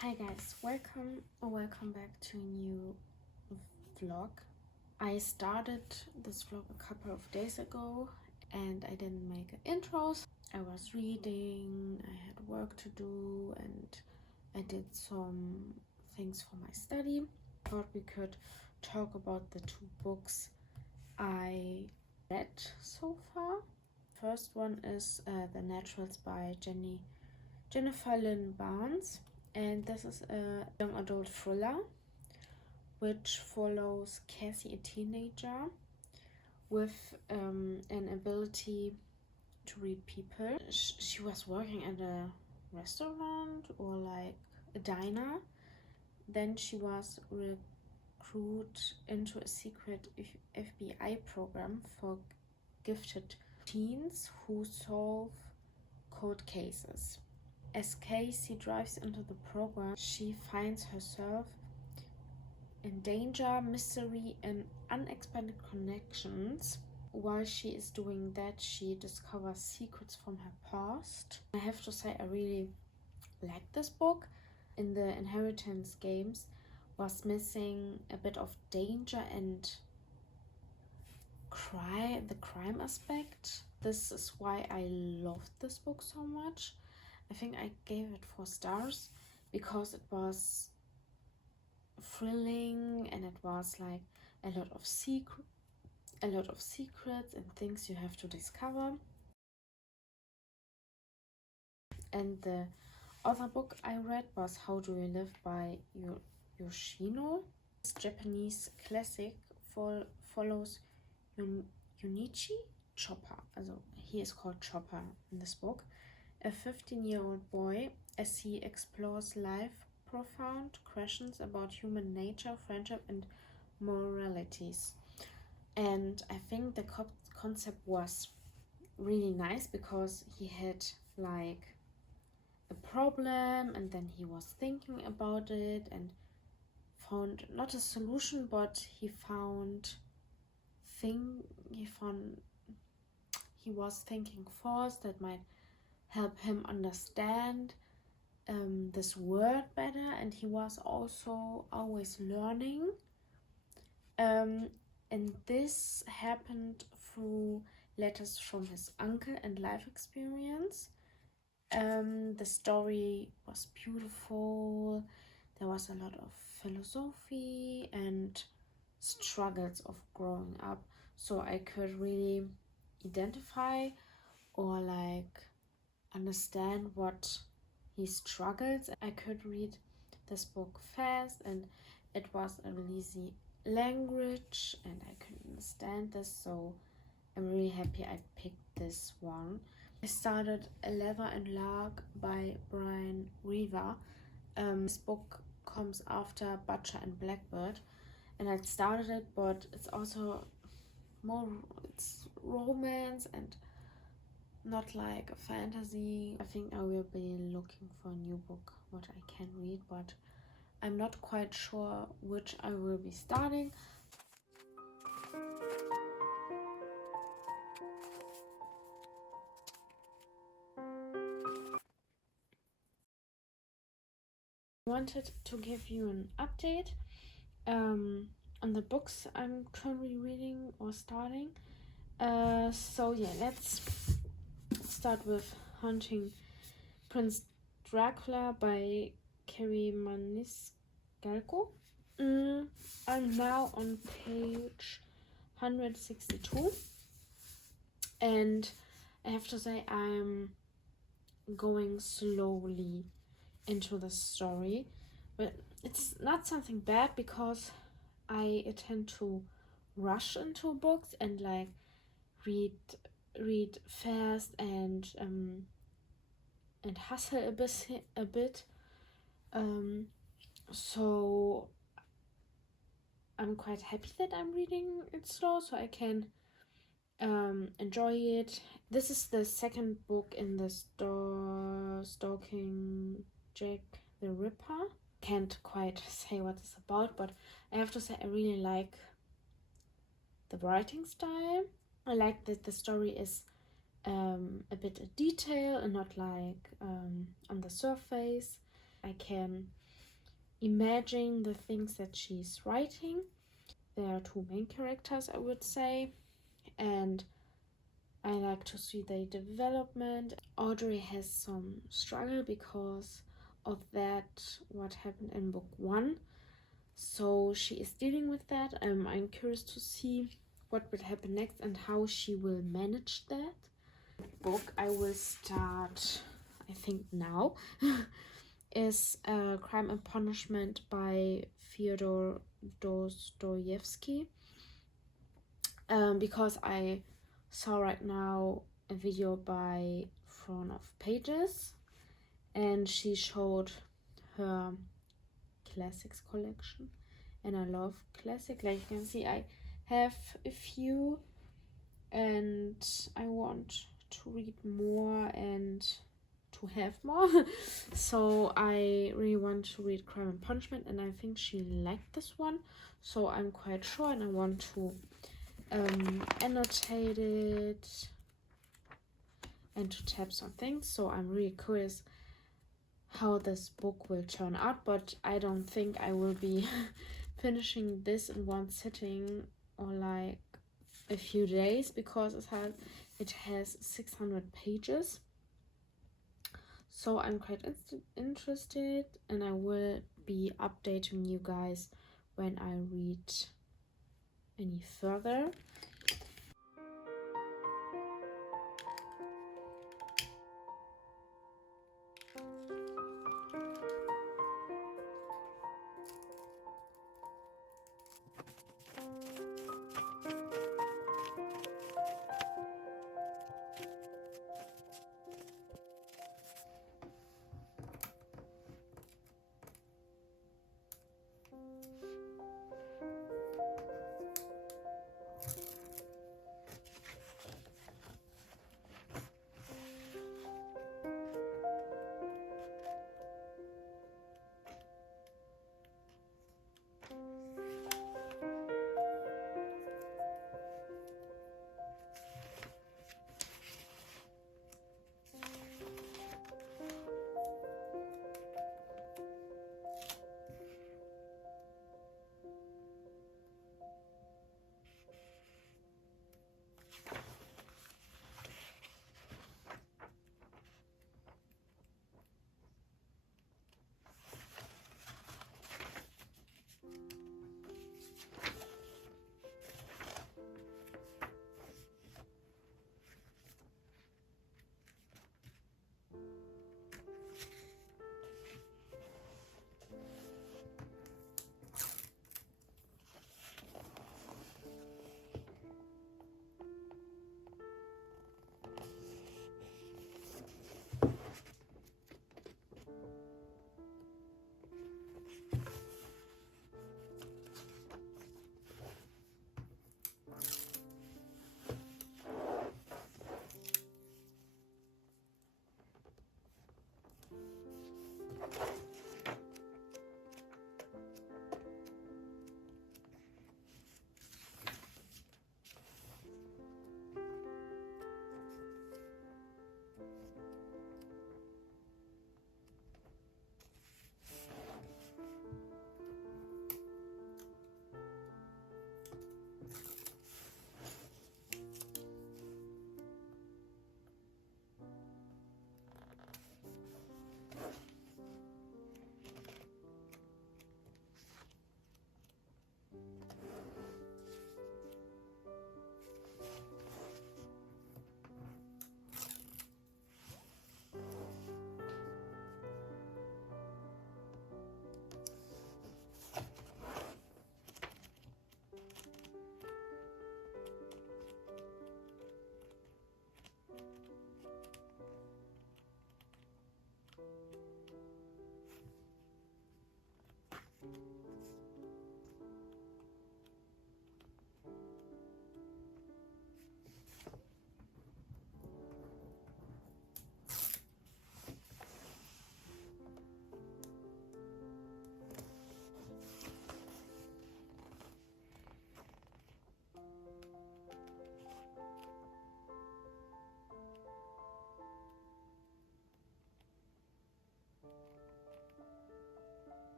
Hi guys, welcome back to a new vlog. I started this vlog a couple of days ago and I didn't make an intro. I was reading, I had work to do, and I did some things for my study. Thought we could talk about the two books I read so far. First one is The Naturals by Jennifer Lynn Barnes. And this is a young adult thriller which follows Cassie, a teenager with an ability to read people. She was working at a restaurant or like a diner. Then she was recruited into a secret FBI program for gifted teens who solve cold cases. As Casey drives into the program, she finds herself in danger, mystery, and unexpected connections. While she is doing that, she discovers secrets from her past. I have to say, I really like this book. In the Inheritance games was missing a bit of danger and the crime aspect. This is why I loved this book so much. I think I gave it 4 stars because it was thrilling and it was like a lot of secrets and things you have to discover. And the other book I read was How Do You Live by Yoshino. This Japanese classic follows Junichi Chopper. Also, he is called Chopper in this book. A 15-year-old boy as he explores life, profound questions about human nature, friendship, and moralities. And I think the concept was really nice because he had like a problem and then he was thinking about it and found not a solution, but he found he was thinking thoughts that might help him understand this world better, and he was also always learning. And this happened through letters from his uncle and life experience. The story was beautiful. There was a lot of philosophy and struggles of growing up, so I could really identify or like understand what he struggles. I could read this book fast, and it was a really easy language and I could understand this, so I'm really happy I picked this one. I started A Leather and Lark by Brian Reaver. This book comes after Butcher and Blackbird, and I started it, but it's also it's romance and not like a fantasy. I think I will be looking for a new book what I can read, but I'm not quite sure which I will be starting. I wanted to give you an update on the books I'm currently reading or starting. So yeah, let's start with Hunting Prince Dracula by Carrie Maniscalco. I'm now on page 162, and I have to say I'm going slowly into the story, but it's not something bad because I tend to rush into books and like read fast and hustle a bit. So I'm quite happy that I'm reading it slow so I can enjoy it. This is the second book in the Stalking Jack the Ripper. Can't quite say what it's about, but I have to say I really like the writing style. I like that the story is a bit of detail and not like on the surface. I can imagine the things that she's writing. There are two main characters, I would say, and I like to see the development. Audrey has some struggle because of that, what happened in book 1. So she is dealing with that. I'm curious to see what will happen next and how she will manage that. Book I will start, I think now, is Crime and Punishment by Fyodor Dostoevsky. Because I saw right now a video by Throne of Pages, and she showed her classics collection, and I love classic. Like you can see, I have a few, and I want to read more and to have more. So I really want to read Crime and Punishment, and I think she liked this one, so I'm quite sure, and I want to annotate it and to tap some things. So I'm really curious how this book will turn out, but I don't think I will be finishing this in one sitting or like a few days, because it has 600 pages. So I'm quite interested, and I will be updating you guys when I read any further.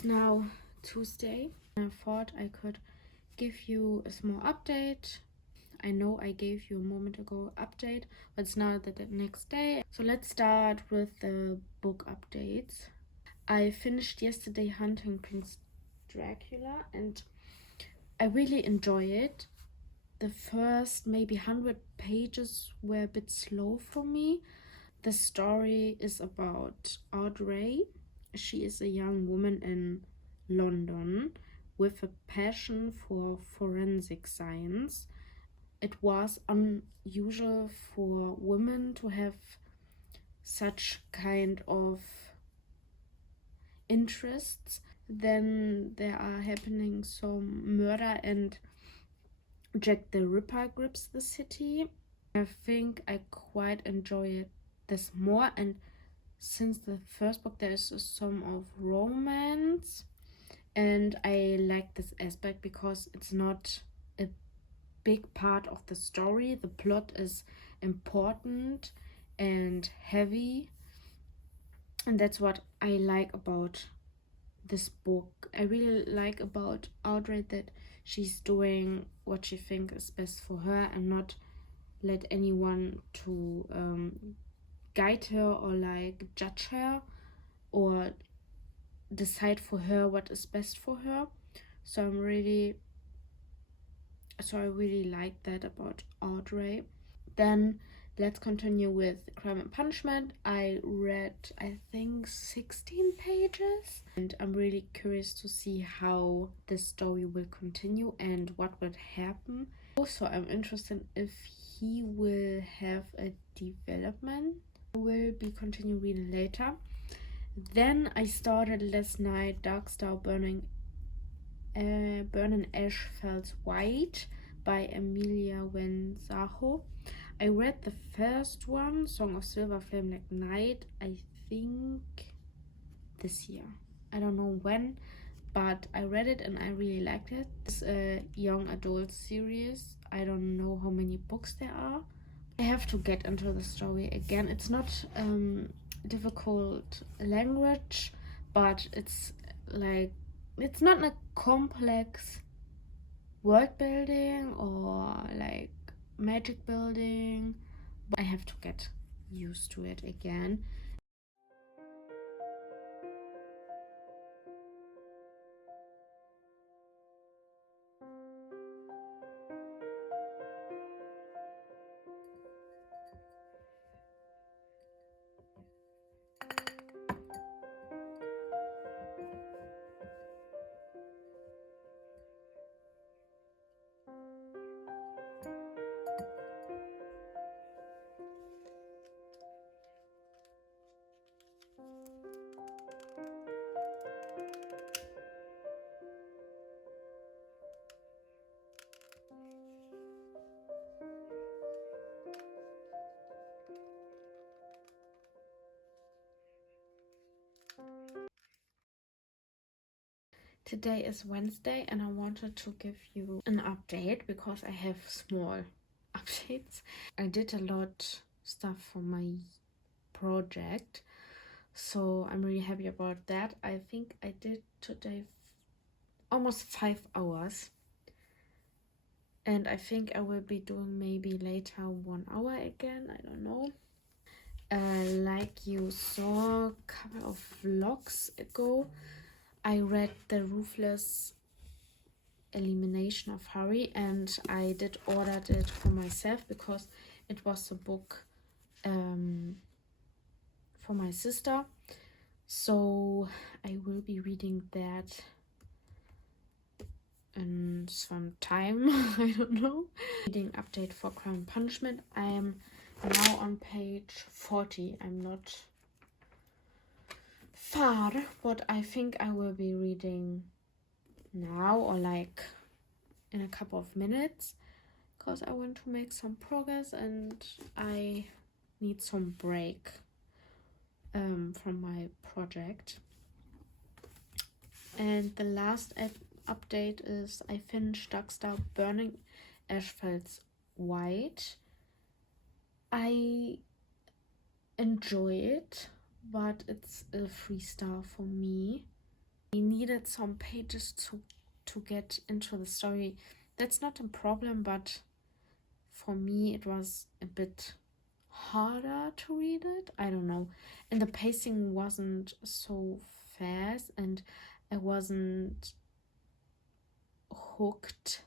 It's now Tuesday. I thought I could give you a small update. I know I gave you a moment ago update, but it's now the next day. So let's start with the book updates. I finished yesterday Hunting Prince Dracula and I really enjoy it. The first maybe 100 pages were a bit slow for me. The story is about Audrey. She is a young woman in London with a passion for forensic science. It was unusual for women to have such kind of interests. Then there are happening some murder and Jack the Ripper grips the city. I think I quite enjoy this more, and since the first book there is some of romance, and I like this aspect because it's not a big part of the story. The plot is important and heavy, and that's what I like about this book. I really like about Audrey that she's doing what she thinks is best for her and not let anyone to guide her or like judge her or decide for her what is best for her. So I really like that about Audrey. Then let's continue with Crime and Punishment. I read, I think, 16 pages, and I'm really curious to see how the story will continue and what will happen. Also, I'm interested if he will have a development. I will be continue reading later. Then I started last night Dark Star Burning Ash Falls White by Emilia Wenzajo. I read the first one, Song of Silver Flame Like Night, I think this year. I don't know when, but I read it and I really liked it. It's a young adult series. I don't know how many books there are. I have to get into the story again. It's not difficult language, but it's like, it's not a complex world building or like magic building, but I have to get used to it again. Today is Wednesday and I wanted to give you an update because I have small updates. I did a lot stuff for my project, so I'm really happy about that. I think I did today almost 5 hours, and I think I will be doing maybe later 1 hour again. I don't know. Like you saw a couple of vlogs ago, I read The Ruthless Elimination of Harry, and I did order it for myself because it was a book for my sister. So I will be reading that in some time. I don't know. Reading update for Crime and Punishment. I am now on page 40. I'm not far, but I think I will be reading now or like in a couple of minutes because I want to make some progress and I need some break from my project. And the last update is I finished Dark Star Burning Ash Falls White. I enjoy it, but it's a 3 star for me. I needed some pages to get into the story. That's not a problem, but for me it was a bit harder to read it. I don't know. And the pacing wasn't so fast, and I wasn't hooked.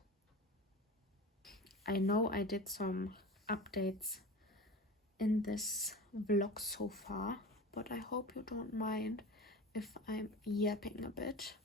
I know I did some updates in this vlog so far, but I hope you don't mind if I'm yapping a bit.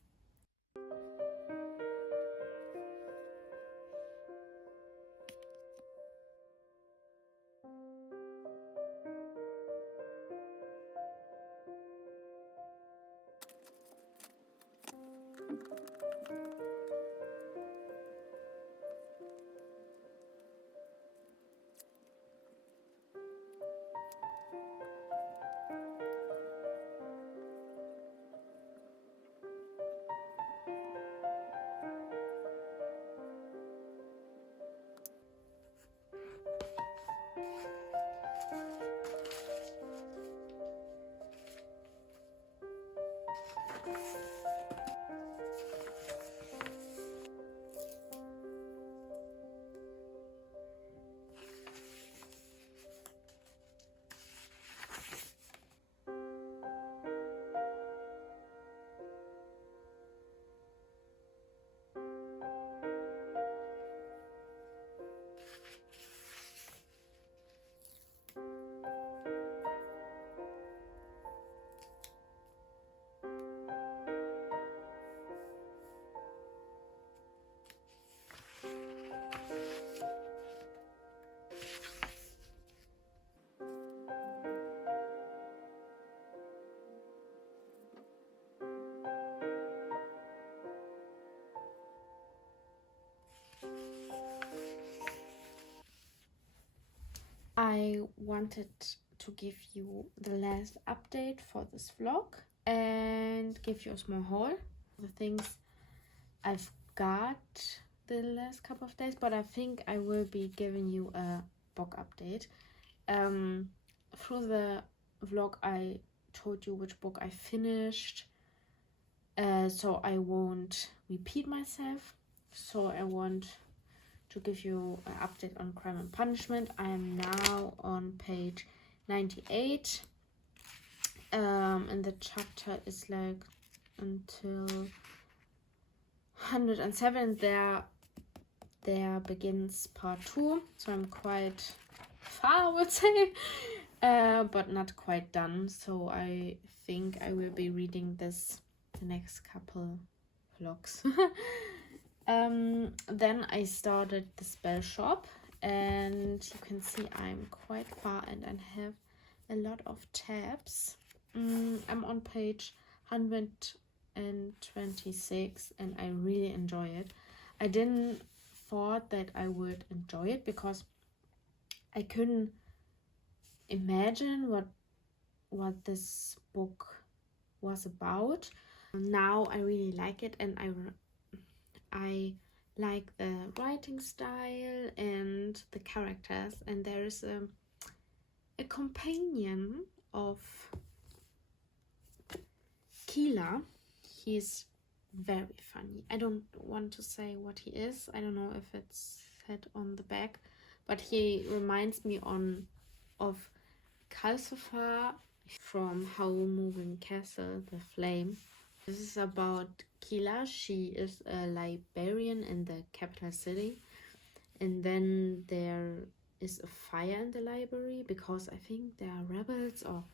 I wanted to give you the last update for this vlog and give you a small haul. The things I've got the last couple of days, but I think I will be giving you a book update. Through the vlog I told you which book I finished, so I won't repeat myself. So I want to give you an update on Crime and Punishment. I am now on page 98, and the chapter is like until 107. There begins part 2, so I'm quite far, I would say, but not quite done. So I think I will be reading this the next couple vlogs. Then I started the spell shop, and you can see I'm quite far and I have a lot of tabs. I'm on page 126 and I really enjoy it. I didn't thought that I would enjoy it because I couldn't imagine what this book was about. Now I really like it, and I like the writing style and the characters, and there is a companion of Keela. He's very funny. I don't want to say what he is. I don't know if it's said on the back, but he reminds me of Calcifer from How Moving Castle, The Flame. This is about Keela. She is a librarian in the capital city, and then there is a fire in the library because I think there are rebels or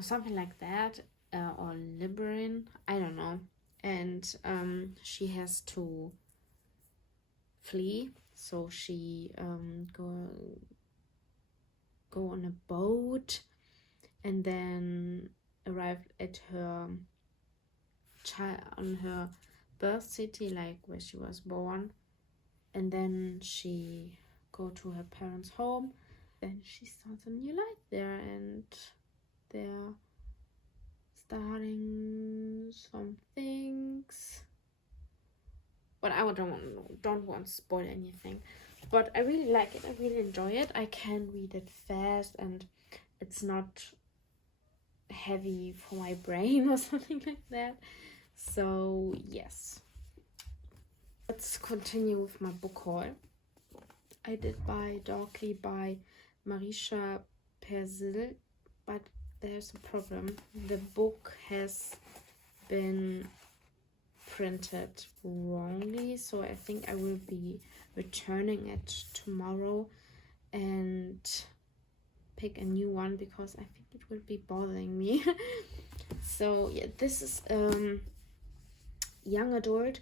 something like that, or liberation, I don't know. And she has to flee, so she go on a boat and then arrived at her on her birth city, like where she was born, and then she go to her parents' home. Then she starts a new life there, and they're starting some things, but I don't want to spoil anything. But I really like it. I really enjoy it. I can read it fast, and it's not heavy for my brain or something like that. So yes, let's continue with my book haul. I did buy Darkly by Marisha Persil, but there's a problem. The book has been printed wrongly, so I think I will be returning it tomorrow and pick a new one because I think it will be bothering me. So yeah, this is young adult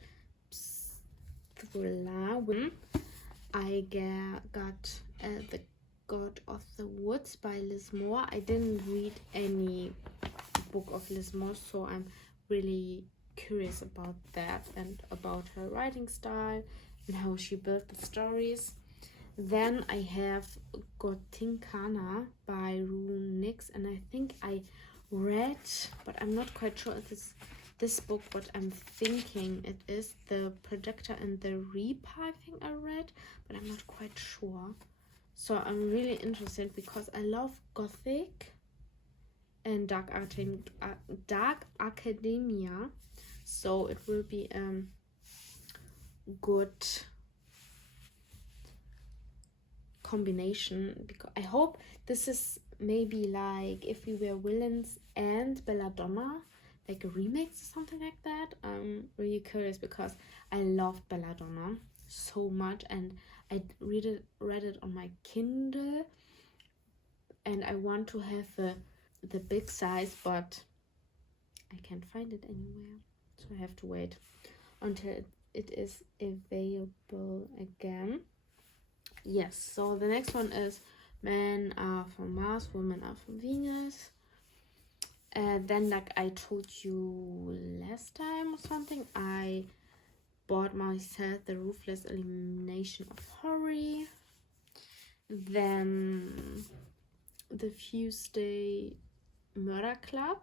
thriller. I got The God of the Woods by Liz Moore. I didn't read any book of Liz Moore, so I'm really curious about that and about her writing style and how she built the stories. Then I have Gotinkana by Rune Nix, and I think I read, but I'm not quite sure if it's this book, but I'm thinking it is The Projector and the Reap. I think I read, but I'm not quite sure. So I'm really interested because I love Gothic and Dark Academia. So it will be good combination, because I hope this is maybe like If We Were Villains and Belladonna, like a remix or something like that. I'm really curious because I love Belladonna so much, and I read it on my Kindle, and I want to have the big size, but I can't find it anywhere, so I have to wait until it is available again. Yes, so the next one is Men Are From Mars, Women Are From Venus. Then, like I told you last time or something, I bought myself The Ruthless Elimination of Hurry. Then The Tuesday Murder Club.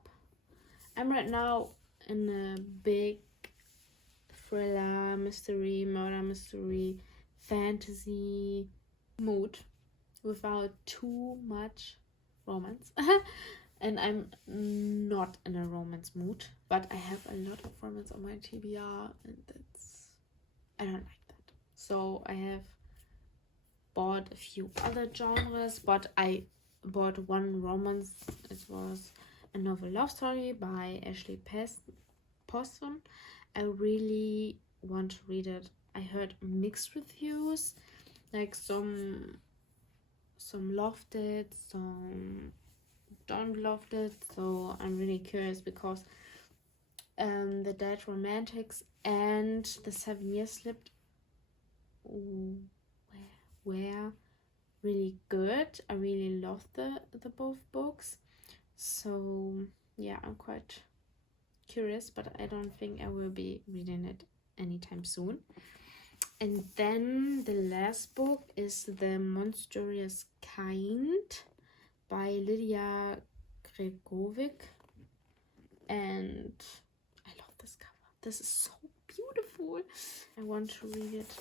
I'm right now in a big thriller, mystery, murder mystery, fantasy mood without too much romance. And I'm not in a romance mood, but I have a lot of romance on my TBR, and I don't like that. So I have bought a few other genres, but I bought one romance. It was a novel love story by Ashley Poston. I really want to read it. I heard mixed reviews, like some loved it, some don't loved it. So I'm really curious because The Dead Romantics and The 7 Years Slipped were really good. I really loved the both books. So yeah, I'm quite curious, but I don't think I will be reading it anytime soon. And then the last book is The Monstrous Kind by Lydia Gregovic, and I love this cover. This is so beautiful. I want to read it,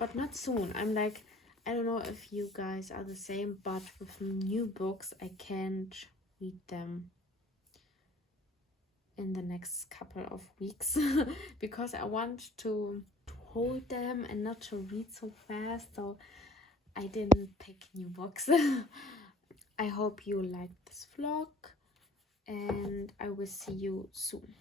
but not soon. I'm like, I don't know if you guys are the same, but with new books I can't read them in the next couple of weeks because I want to hold them and not to read so fast, so I didn't pick new books. I hope you liked this vlog, and I will see you soon.